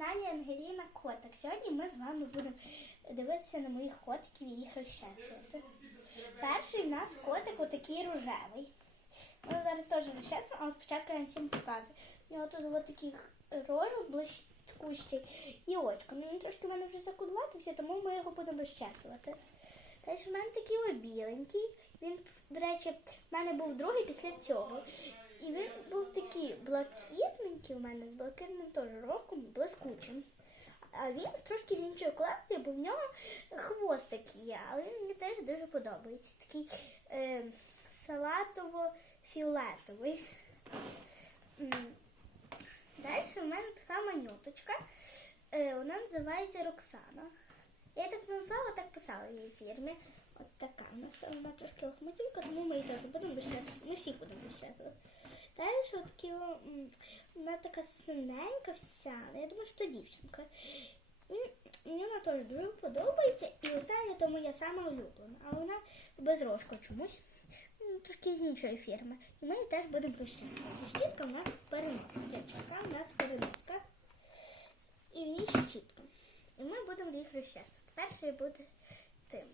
каналі Ангеліна Котик. Сьогодні ми з вами будемо дивитися на моїх котиків і їх розчесувати. Перший у нас котик отакий рожевий. Ми зараз теж розчесуємо, але спочатку я вам всім показую. У нього тут от такий рожок блискучий і очко. Ну він трошки в мене вже закудлатився, тому ми його будемо розчесувати. Та в мене такий біленький. Він, до речі, в мене був другий після цього. І він був такий блакитненький у мене з блакитним теж роком, блискучим. А він трошки з іншої колекції, бо в нього хвост такий є, але він мені теж дуже подобається. Такий е, салатово-фіолетовий. Далі в мене така манюточка. Е, вона називається Роксана. Я так назвала, так писала в її фірмі. От така вона трошки лохматюка, тому ми її теж будемо вищати. Ми всіх будемо вищати. От такі, вона така синенька вся, ну, я думаю, що дівчинка. І мені вона теж дуже подобається. І остання то моя сама улюблена. А вона без рожка чомусь. Трошки з іншої фірми. І ми її теж будемо розчитувати. Щітка у нас переноска. У нас переноска. І в ній щітка. І ми будемо їх розчесувати. Перший буде тим.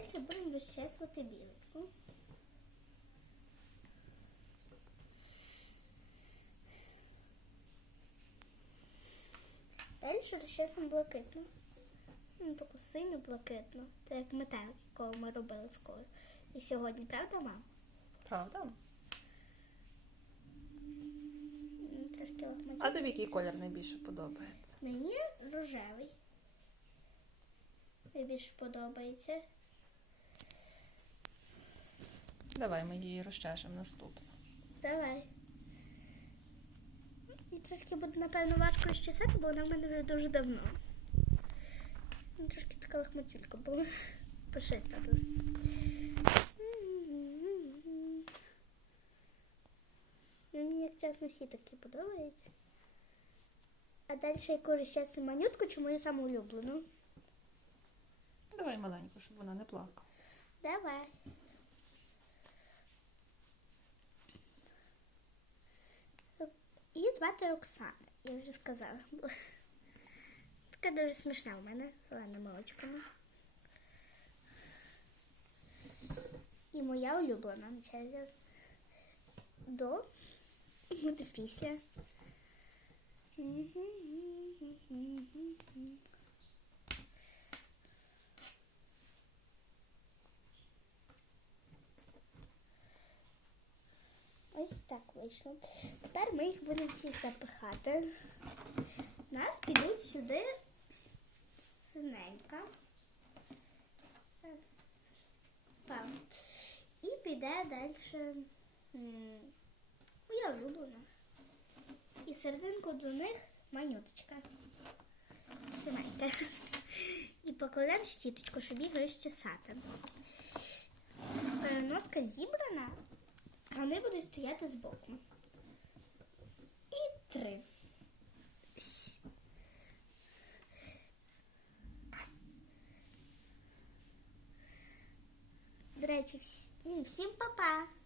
Далі будемо розчесувати білочку. Далі розчесуємо блакитну. Ну, таку синю блакитну. Це як метелик, якого ми робили в школі. І сьогодні, правда, мам? Правда? Трошки лохматюк. А тобі який колір найбільше подобається? Мені рожевий. Найбільше подобається. Давай ми її розчешемо наступно. Давай. І трошки буде, напевно, важко розчесати, бо вона в мене вже дуже давно. Ну, Трошки така лохматюлька була. Пушиста дуже. Ну, Мені, як чесно, всі такі подобаються. А далі яку розчесую манютку, чи мою саму улюблену? Давай маленьку, щоб вона не плакала. Давай. Її звати Оксана, я вже сказала. Така дуже смішна у мене, зеленими очками. І моя улюблена на черзі. До буде після. Так вийшло. Тепер ми їх будемо всіх запихати. Нас підуть сюди синенька. І піде далі моя улюблена. І серединку до них манюточка. Синенька. І покладемо щіточку, щоб їх розчесати. Переноска зібрана. А вони будуть стояти збоку. І три. До речі, ну, всім па-па!